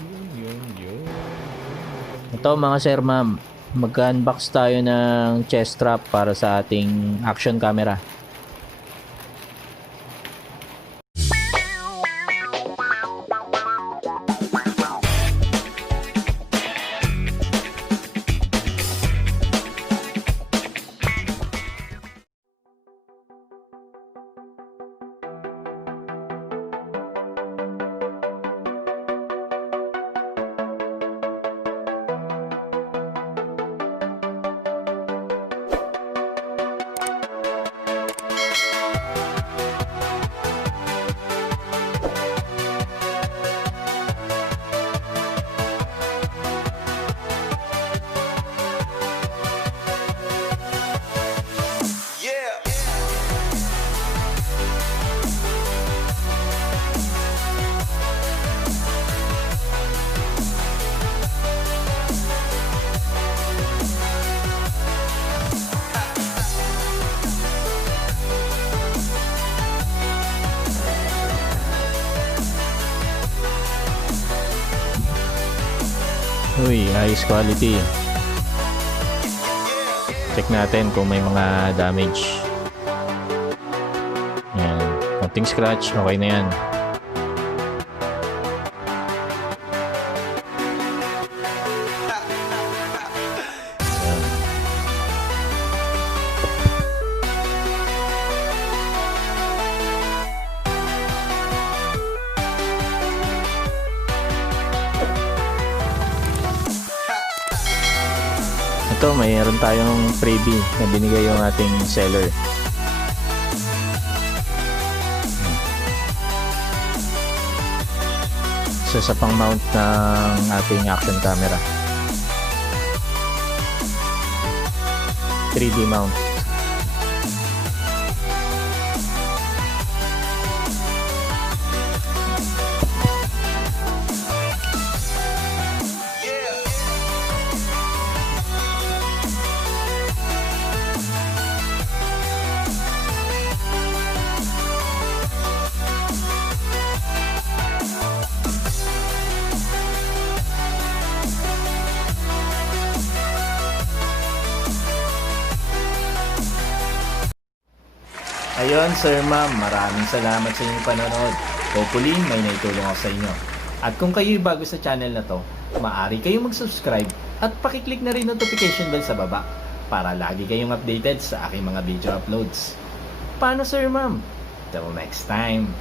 Yun. Ito mga sir ma'am, mag-unbox tayo ng chest strap para sa ating action camera. Uy, highest quality. Check natin kung may mga damage. Yan. Konting scratch, okay na yan. Yan. Ito, mayroon tayong freebie na binigay yung ating seller. So, sa pang-mount ng ating action camera. 3D mount. Ayun, sir ma'am, maraming salamat sa inyong panonood. Hopefully, may naitulong ako sa inyo. At kung kayo'y bago sa channel na to, maaari kayong mag-subscribe at pakiclick na rin notification bell sa baba para lagi kayong updated sa aking mga video uploads. Paano, sir ma'am? Till next time.